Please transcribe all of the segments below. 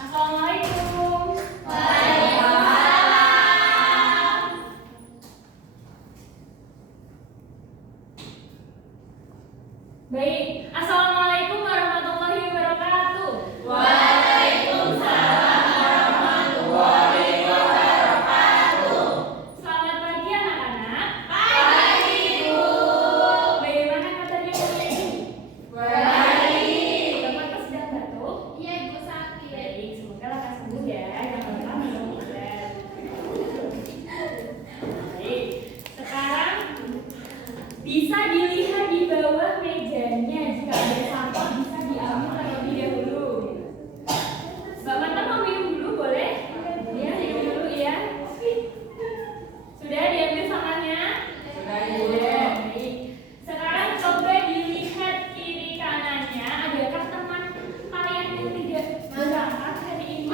Assalamualaikum. Waalaikumsalam. Baik, Assalamualaikum warahmatullahi wabarakatuh. Waalaikumsalam warahmatullahi wabarakatuh. Selamat pagi anak-anak. Pagi, Bu. Bagaimana kabarnya hari ini? Baik. Bapak sedang batuk? Iya, Ibu sakit. Baik, semoga lekas sembuh ya. Jangan lupa minum obat. Baik, sekarang bisa dilihat di bawah mejanya. Jika ada sampah bisa diambil terlebih dahulu. Mbak Mata mau minum dulu boleh? Ya, minum dulu ya. Sudah diambil sampahnya? Sudah, Ibu. Sudah. Baik. Sekarang coba dilihat kiri kanannya. Adakah teman kalian yang tidak berangkat hari ini?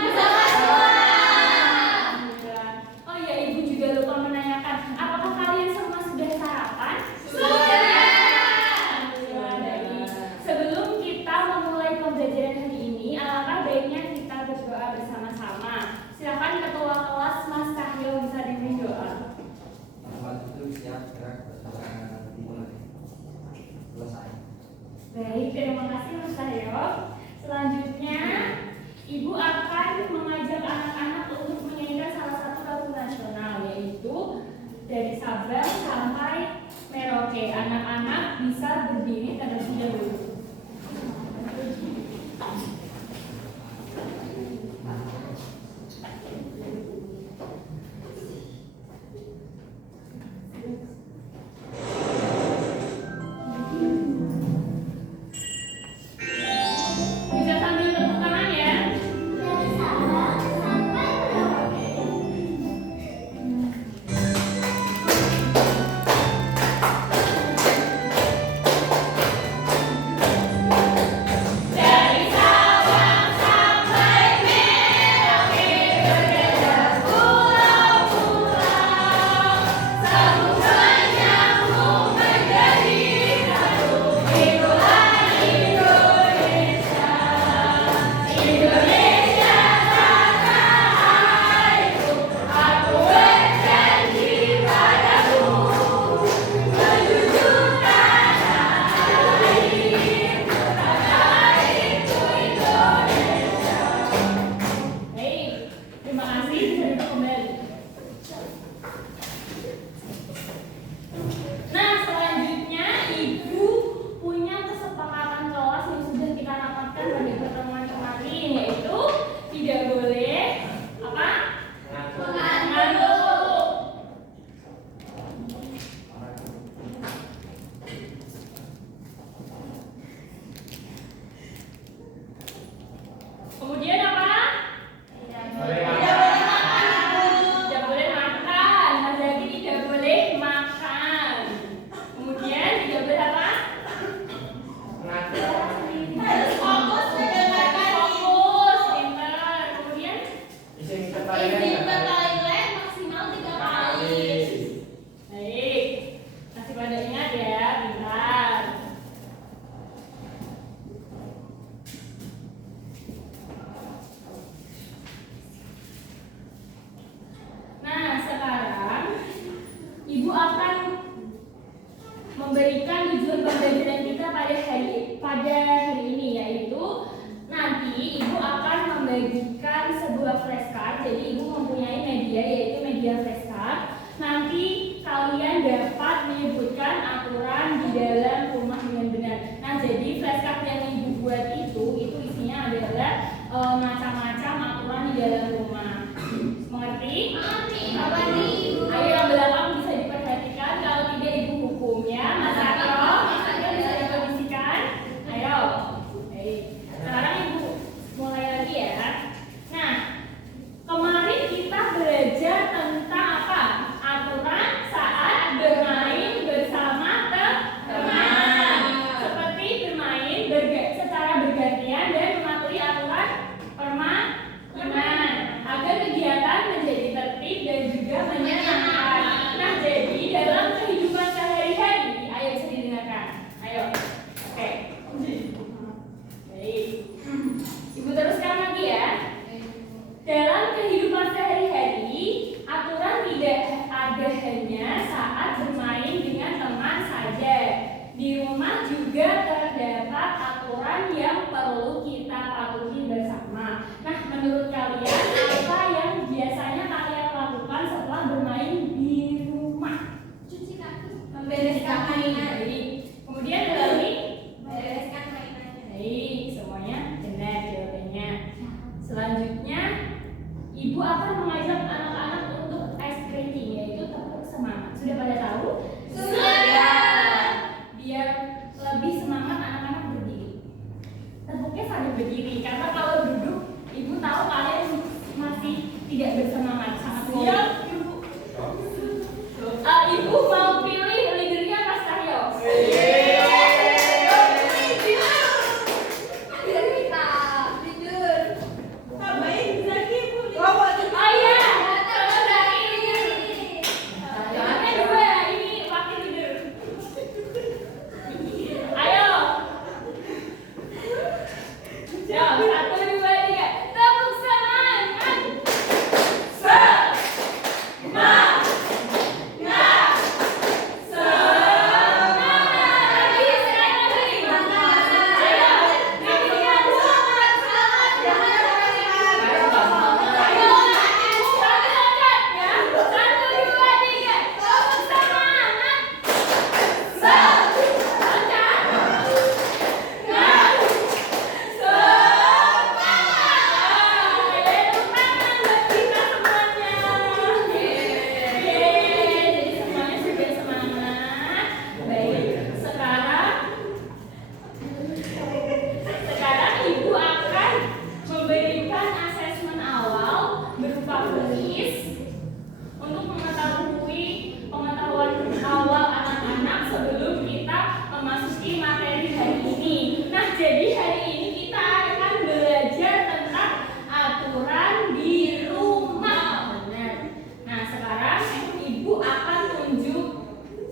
Alhamdulillah. Oh ya, Ibu juga lupa menanyakan, apakah kalian semua sudah sarapan? Sudah. Alhamdulillah, baik. Sebelum kita memulai pembelajaran hari ini, alangkah baiknya kita berdoa bersama-sama. Silakan Ketua kelas Mas Cahyo bisa diberi doa. Itu siap gerak dimulai selesai. Baik, terima kasih Mas Cahyo. Selanjutnya, Ibu akan mengajak anak-anak untuk menyanyikan salah satu lagu nasional, yaitu dari Sabang sampai Merauke. Anak-anak bisa berdiri terlebih dahulu. Bisa sambil tepuk tangan ya. Dari Sabang sampai aturan yang perlu kita patuhi bersama. Nah, menurut kalian apa yang biasanya kalian lakukan setelah bermain di rumah? Cuci kaki. Membereskan mainan. Baik. Kemudian lagi Bereskan mainannya. baik, semuanya benar jawabannya. Selanjutnya, ibu akan mengajak anak-anak untuk ice skating, yaitu tepuk semangat. Sudah pada tahu? Biar lebih semangat anak-anak berdiri. Tepuknya sambil berdiri, karena kalau duduk, ibu tahu kalian masih tidak bersemangat, sangat goyang. Ibu mau pilih leadernya Mas Cahyo. Oh iya, kalau dari jawabannya dua, ini wakil leader. Ayo. Ya, 1, 2, 3. Tepuk semangat. Sekarang ibu akan memberikan asesmen awal berupa kuis untuk mengetahui pengetahuan awal anak-anak sebelum kita memasuki materi hari ini. Nah, jadi hari ini kita akan belajar tentang aturan di rumah. Benar. Nah, sekarang ibu akan tunjuk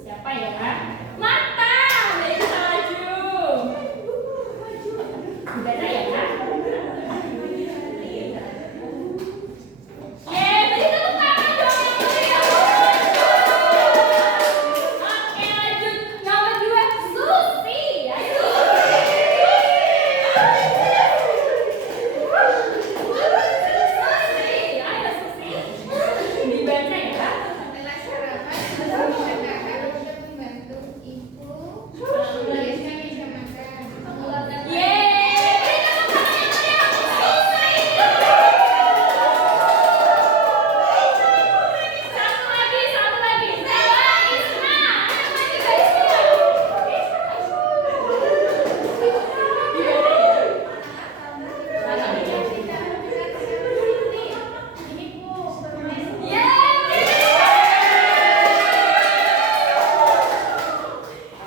siapa ya? Mata dari maju. Dibaca ya, Kak? Beri tepuk tangan dong yang meriah. Oke, lanjut. Nomor 2, Susi. Ayo. Susi, ayo Susi. Dibaca ya, Kak? Setelah sarapan, anak-anak untuk membantu ibu membereskan meja makan. Yeay, beri tepuk tangan yang meriah untuk Susi. Satu lagi. Stella Isna. Ayo lagi, guys.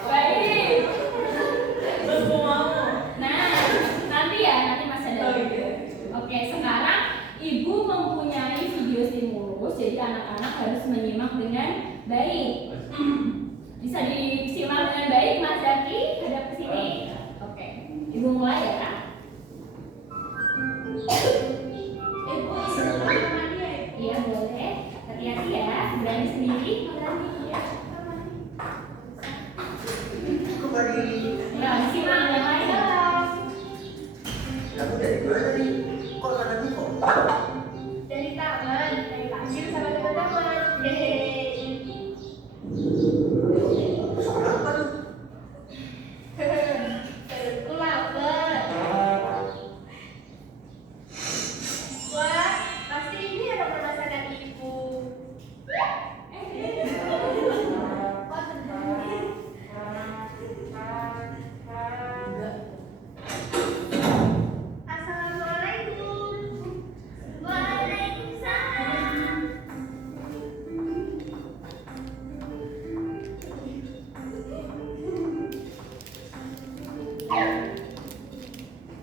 Baik. Nah, nanti masih ada. Oke, sekarang ibu mempunyai video stimulus, jadi anak-anak harus menyimak dengan baik. Bisa disimak dengan baik, Mas Zaki, hadap ke sini. Oke, ibu mulai ya, Kak. Iya, boleh. Hati-hati ya, berani sendiri. Ya, disimak yang lain dong. Dari taman sama teman-teman. Perutku lapar. Wah, pasti ini ada masakan ibu. Assalamualaikum. Waalaikumsalam.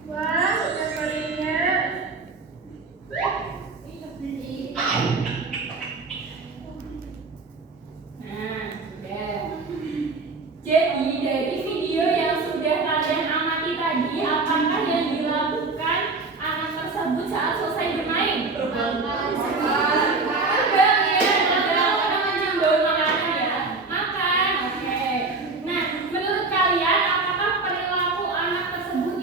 Wah, udah gorengnya. Nah, sudah. Jadi dari video yang sudah kalian amati tadi, apakah yang dilakukan anak tersebut saat selesai bermain? Terbang ya, terbang karena mencium bau makanan ya. Makan, oke. Nah, menurut kalian apakah perilaku anak tersebut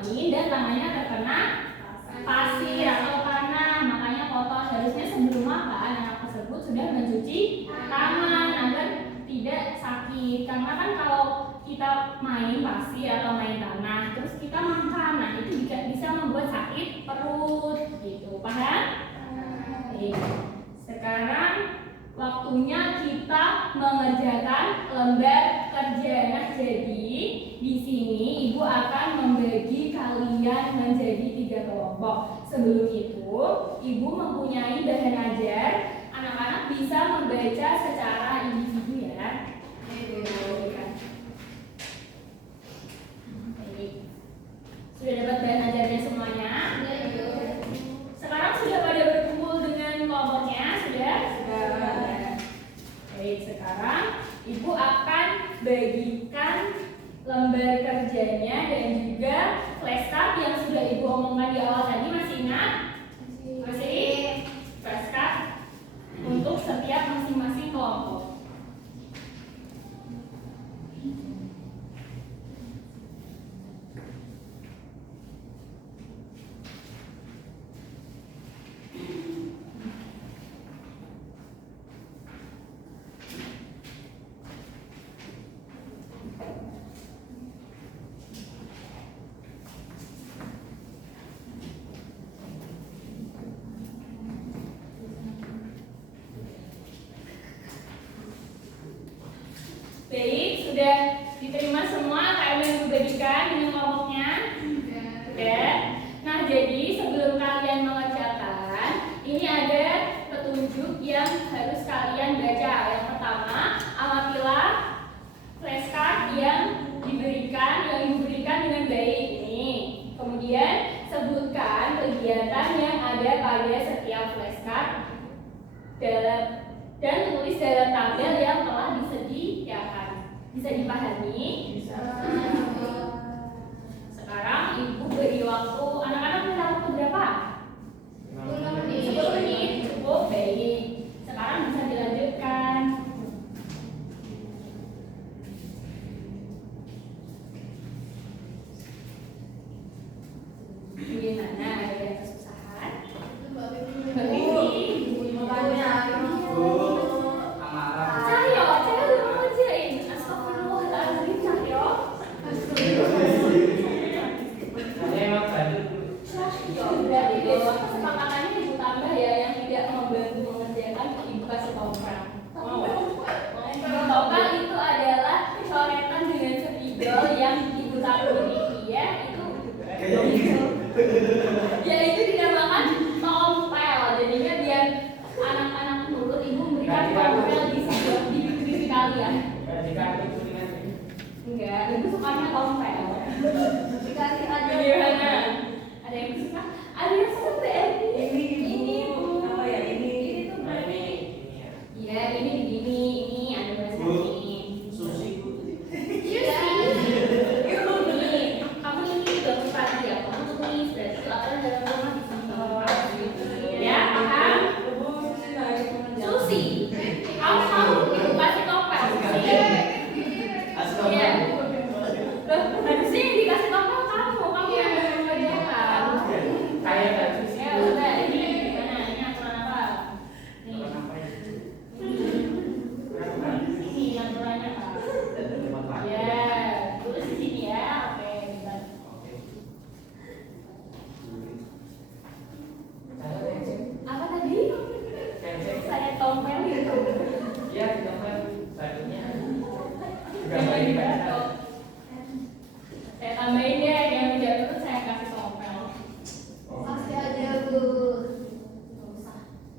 main dan tangannya terkena pasir atau tanah, makanya kotor. Harusnya sebelum makan anak tersebut sudah mencuci tangan agar tidak sakit. Karena kan kalau kita main pasir atau main tanah terus kita makan, nah itu juga bisa membuat sakit perut gitu, paham? Oke. Sekarang waktunya kita mengerjakan lembar kerja. Nah, jadi di sini ibu akan membagi kalian menjadi 3 kelompok. Sebelum itu, ibu mempunyai bahan ajar. Anak-anak bisa membaca secara individu ya. Sudah dapat bahan ajarnya semuanya? Sekarang sudah pada berkumpul dengan kelompoknya? Sudah? Baik, sekarang ibu akan bagikan lembar kerjanya dan juga flashcard yang sudah ibu omongkan di awal tadi. Masih ingat? Masih? Flashcard untuk setiap masing-masing kelompok. Baik, sudah diterima semua KM yang dibagikan dengan kelompoknya? Sudah. Nah, jadi sebelum kalian mengerjakan, ini ada petunjuk yang harus kalian baca. Yang pertama, amatilah flashcard yang diberikan dengan baik ini. Kemudian sebutkan kegiatan yang ada pada setiap flashcard dan tulis dalam tabel yang telah disediakan. Bisa dipahami? Bisa. Sekarang ibu beri waktu, anak-anak minta waktu berapa? 10 menit. Cukup, baik. Sekarang bisa dilanjutkan. Gimana? Ada yang kesusahan? Mbak Bibi. Cahyo udah mau ngerjain. Astagfirullahaladzim, Cahyo. Berarti besok kesepakatannya ibu tambah ya, yang tidak membantu mengerjakan ibu kasih topel. Topel itu adalah coretan dengan spidol yang ibu taruh di pipi ya. Itu dinamakan tompel. Jadinya biar anak-anak nurut, ibu memberikan tompel di pipi kalian. Enggak, ibu sukanya tompel. Dikasih aja. Gimana? Ada yang suka? Ada yang suka BRI? Ini bu. Apa ya ini? Ini tuh berarti. Iya, ini begini. Ini ada bahasa ini. Susi. Kamu ini bagus tadi ya. Kamu tulis berarti apa dalam rumah di sini. Ya, paham? Susi. Kamu mau ibu kasih topel? Iya. Harusnya yang dikasih topel kamu yang mengerjakan. Kayak bagus ya. Udah, ini gimana? Ini aturan apa? Nih. Ini aturannya apa? Ya, tulis di sini ya. Oke, bentar. Apa tadi? Saya tompel itu. Iya, tompel. Bajunya. Saya tambahin ya, yang tidak betul saya kasih tompel. Kasih aja bu.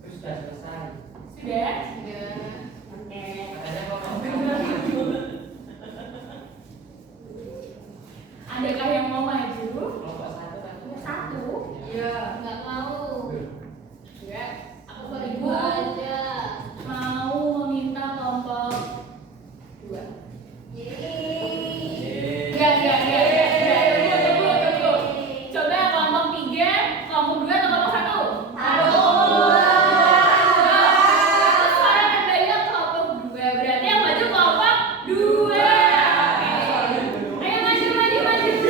Sudah selesai. Sudah? Sudah. Oke. Katanya mau Adakah yang mau maju? kelompok 1 kan? 1? Iya. Nggak mau. Ya. Aku Ibu beribu aja. mau meminta kelompok 2. Enggak. Tunggu. Coba kelompok 3, kelompok 2 atau kelompok 1? Suara terbanyak kelompok 2. Berarti yang maju kelompok 2. Oke. Ayo maju.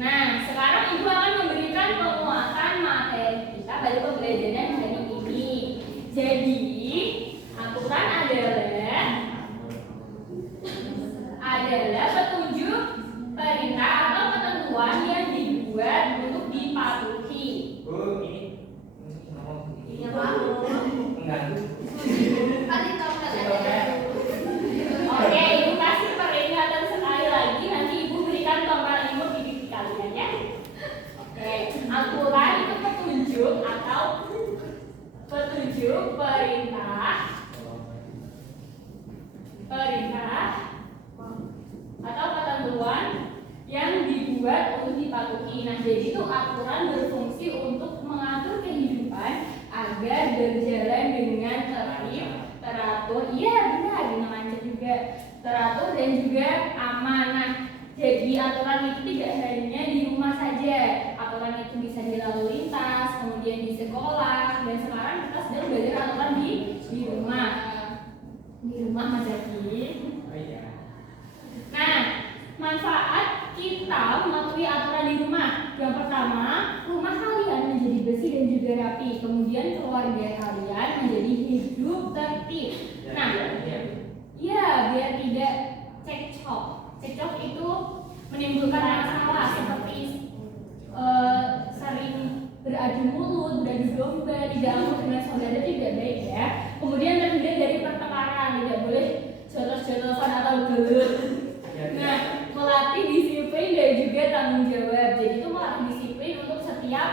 Nah, sekarang Ibu akan memberikan penguatan materi kita pada pembelajaran hari ini. Jadi, aturan adalah petunjuk, perintah atau ketentuan yang dibuat untuk dipatuhi. Bu, ini ngomong Iya mau. mengganggu. Kasih tahu Kasih aja. tahu. Oke, Ibu kasih peringatan sekali lagi. Nanti Ibu berikan gambar Ibu di pipi kalian ya. Oke, aturan itu petunjuk atau perintah atau ketentuan yang dibuat untuk dipatuhi. Nah, jadi itu aturan berfungsi untuk mengatur kehidupan agar berjalan dengan tertib, teratur. Iya benar, namanya juga teratur dan juga aman. Nah, jadi aturan itu tidak hanya di rumah saja. Aturan itu bisa di lalu lintas, kemudian di sekolah, dan sekarang kita sedang belajar aturan di rumah. Di rumah Mas Zaki. Oh iya. Nah, manfaat kita mematuhi aturan di rumah. Yang pertama, rumah kalian menjadi bersih dan juga rapi. Kemudian keluarga kalian menjadi hidup tertib. Nah, ya biar tidak cekcok. Cekcok itu menimbulkan masalah seperti sering beradu mulut, beradu domba, tidak akur dengan saudara tidak baik ya. Kemudian terhindar dari pertengkaran, tidak boleh jotos-jotosan atau gelut. Nah, melatih disiplin dan juga tanggung jawab. Jadi itu melatih disiplin untuk setiap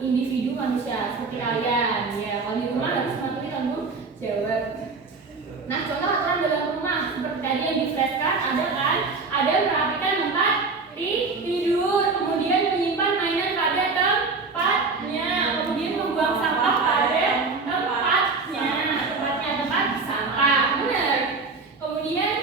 individu manusia seperti kalian. Ya, kalau di rumah harus mematuhi tanggung jawab. Nah, contoh aturan dalam rumah seperti tadi yang di flashcard ada kan? Ada merapikan tempat tidur, kemudian menyimpan mainan pada tempatnya, kemudian membuang sampah pada tempat sampah. Benar. Kemudian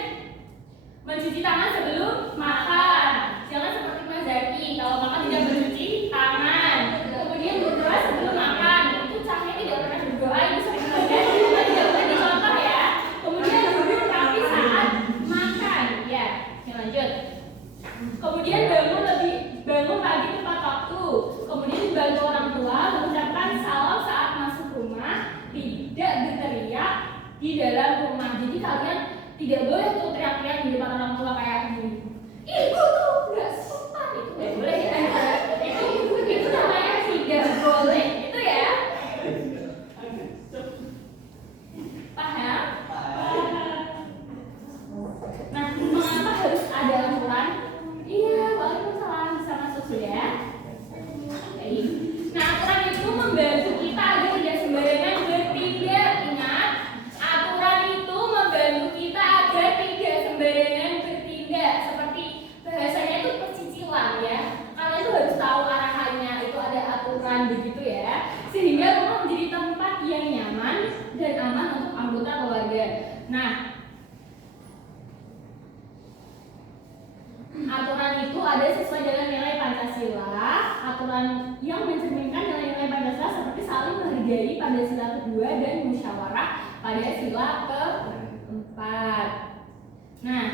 mencuci tangan sebelum makan. Jangan seperti Mas Zaki, kalau makan tidak mencuci tangan. Kemudian berdoa sebelum makan. Itu Cahaya tidak pernah berdoa, itu sering banget. Tidak boleh dicontoh ya. Kemudian duduk rapi saat makan. Ya, lanjut. Kemudian bangun pagi tepat waktu. Kemudian dibantu orang tua mengucapkan salam saat masuk rumah, tidak berteriak di dalam rumah. Jadi kalian tidak boleh tuh teriak-teriak di depan orang tua kayak gini. Ibu tuh nggak sopan, itu nggak boleh ya. Itu namanya tidak boleh, itu ya. Paham? Nah, mengapa harus ada aturan? Iya, waalaikumsalam, bisa masuk sudah. Baik. Nah, aturan itu membantu kita agar tidak sembarangan bertindak. Ingat, aturan itu membantu kita agar tidak sembarangan bertindak. Seperti bahasanya itu pecicilan ya. Kalian tuh harus tahu arahannya, itu ada aturan begitu ya. Sehingga rumah menjadi tempat yang nyaman dan aman untuk anggota keluarga. Nah, aturan itu ada sesuai dengan nilai Pancasila. Aturan yang mencerminkan nilai-nilai Pancasila seperti saling menghargai pada sila kedua dan musyawarah pada sila keempat. Nah,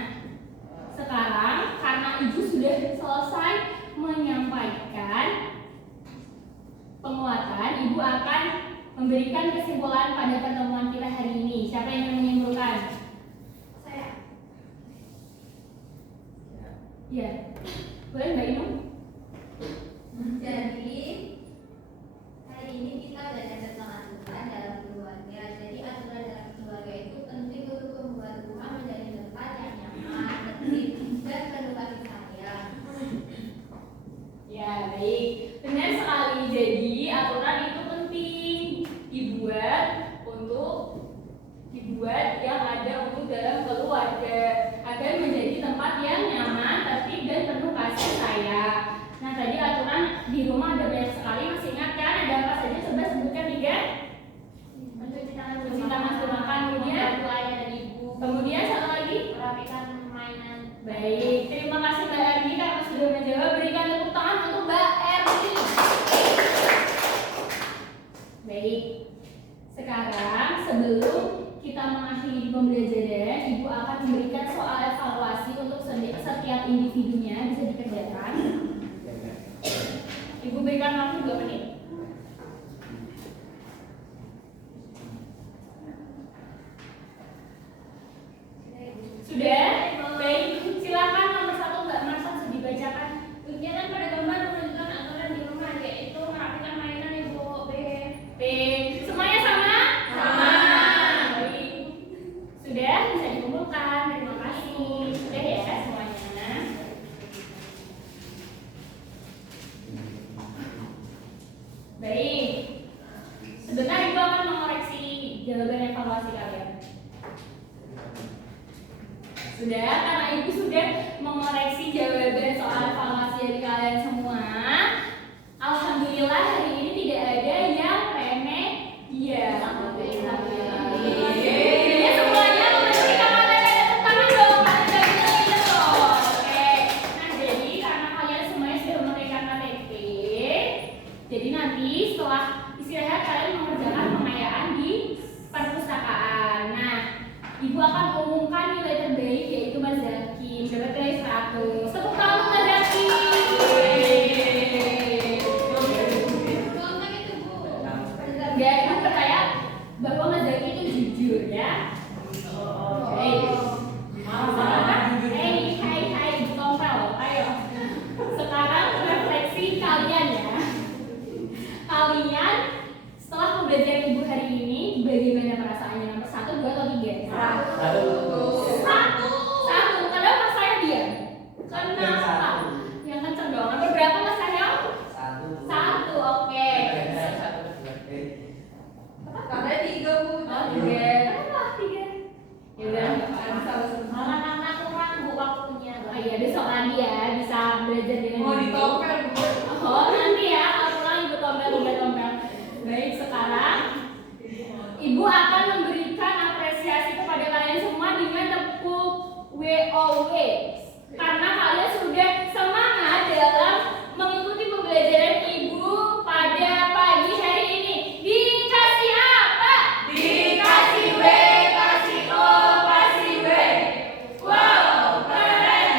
sekarang karena Ibu sudah selesai menyampaikan penguatan, Ibu akan memberikan kesimpulan pada pertemuan kita hari ini. Siapa yang ingin menyimpulkan? Saya. Iya. Boleh Mbak Inung? Jadi hari ini kita belajar tentang aturan dalam keluarga. Jadi aturan dalam keluarga itu penting untuk membuat rumah menjadi tempat yang nyaman, tertib, dan penuh kasih sayang. Ya, baik. Benar sekali. Jadi aturan itu penting dibuat yang ada untuk dalam keluarga agar menjadi tempat yang nyaman, tertib, dan penuh kasih sayang. Nah, tadi aturan di rumah ada banyak sekali. Masih ingat kan? Ada apa saja? Coba sebutkan 3. Mencuci tangan sebelum makan. Kemudian ayah dan ibu. Kemudian satu lagi. Merapikan mainan. Baik, terima kasih Mbak Erni karena sudah menjawab. Berikan tepuk tangan untuk Mbak Erni. Baik, sekarang sebelum kita mengakhiri pembelajaran, Ibu akan memberikan soal evaluasi setiap individunya bisa dikerjakan. Ibu berikan waktu 2 menit. Sudah? Baik, silakan nomor 1 Mbak Marsan sudah dibacakan. Kegiatan pada gambar menunjukkan aturan di rumah, yaitu merapikan mainan Ibu. B. Semuanya sama? Sama. Baik. Sudah bisa dikumpulkan. Terima kasih. Sudah ya semuanya. Baik. Sebentar Ibu akan mengoreksi jawaban evaluasi kalian. Sudah, karena Ibu sudah mengoreksi jawaban soal evaluasi dari kalian semua. Alhamdulillah hari ini tidak ada yang remeh. Iya. Jadi semuanya memenuhi kata tepuk tangan dong. Kalian sudah bisa loh. Oke. Nah jadi karena kalian semuanya sudah memenuhi KTP, jadi nanti setelah istirahat kalian mengerjakan pengayaan di perpustakaan. Nah, Ibu akan umumkan nilai terbaik yaitu Mas Zaki. Dapat nilai 100. Tepuk tangan untuk Mas Zaki. Contoh itu Bu. Ya, Ibu percaya bahwa Mas Zaki itu jujur ya. Oke. Sekarang, hai, Ibu Tompel, ayo. Sekarang refleksi kalian ya. Kalian setelah pembelajaran Ibu hari ini, bagaimana perasaannya? Nomor 1, 2, atau 3? Satu. Kenapa Mas saya diam? Kenapa? Yang kenceng dong. Nomor berapa Mas saya? 1. Oke. Katanya 3 Bu. Oh, 3. Kenapa 3? Ya udah, nggak apa-apa. Malah karena kurang Bu waktunya. Oh iya, besok lagi ya bisa belajar dengan Mau Ibu. ditopel Bu. Oh, nanti ya kalau pulang Ibu tompel. Baik, sekarang Ibu akan memberikan apresiasi kepada kalian semua dengan tepuk WOW. Karena kalian sudah semangat dalam mengikuti pembelajaran Ibu pada pagi hari ini. Dikasih apa? Dikasih W, kasih O, kasih W. Wow, keren.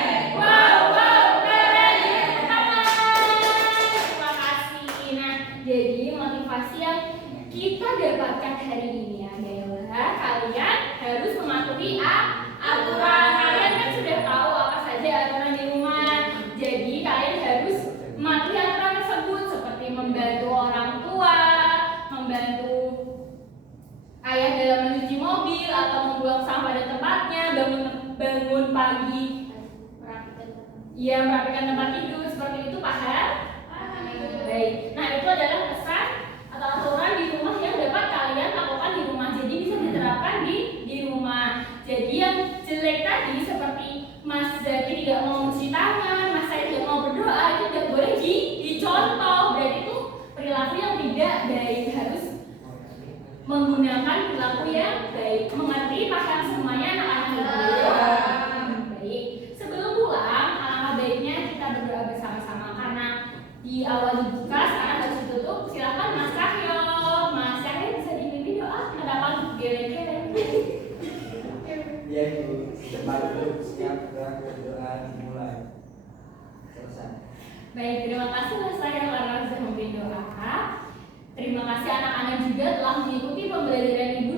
Terima kasih. Nah, jadi motivasi yang kita dapatkan hari ini adalah kalian harus mematuhi aturan. Kalian kan sudah tahu apa saja aturan di rumah. Jadi kalian harus mematuhi aturan tersebut seperti membantu orang tua, membantu ayah dalam mencuci mobil atau membuang sampah pada tempatnya, bangun pagi, merapikan tempat tidur, seperti itu paham? Baik. Nah, itu adalah pesan atau aturan di rumah yang dapat kalian lakukan di rumah. Jadi bisa diterapkan di rumah. Jadi yang jelek tadi seperti Mas Zaki tidak mau mencuci tangan, Mas saya tidak mau berdoa, itu tidak boleh dicontoh. Berarti itu perilaku yang tidak baik. Harus menggunakan perilaku yang baik. Mengerti paham semuanya anak-anak Ibu? Baik. Sebelum pulang, alangkah baiknya kita berdoa bersama-sama karena di awal dibuka, sekarang harus ditutup. Silakan Mas Cahyo. Mas Cahyo bisa dipimpin doa. Kenapa geleng-geleng? Iya Ibu, cepat dulu siap gerak berdoa dimulai. Selesai. Baik, terima kasih Mas Cahyo karena sudah memimpin doa. Terima kasih anak-anak juga telah mengikuti pembelajaran Ibu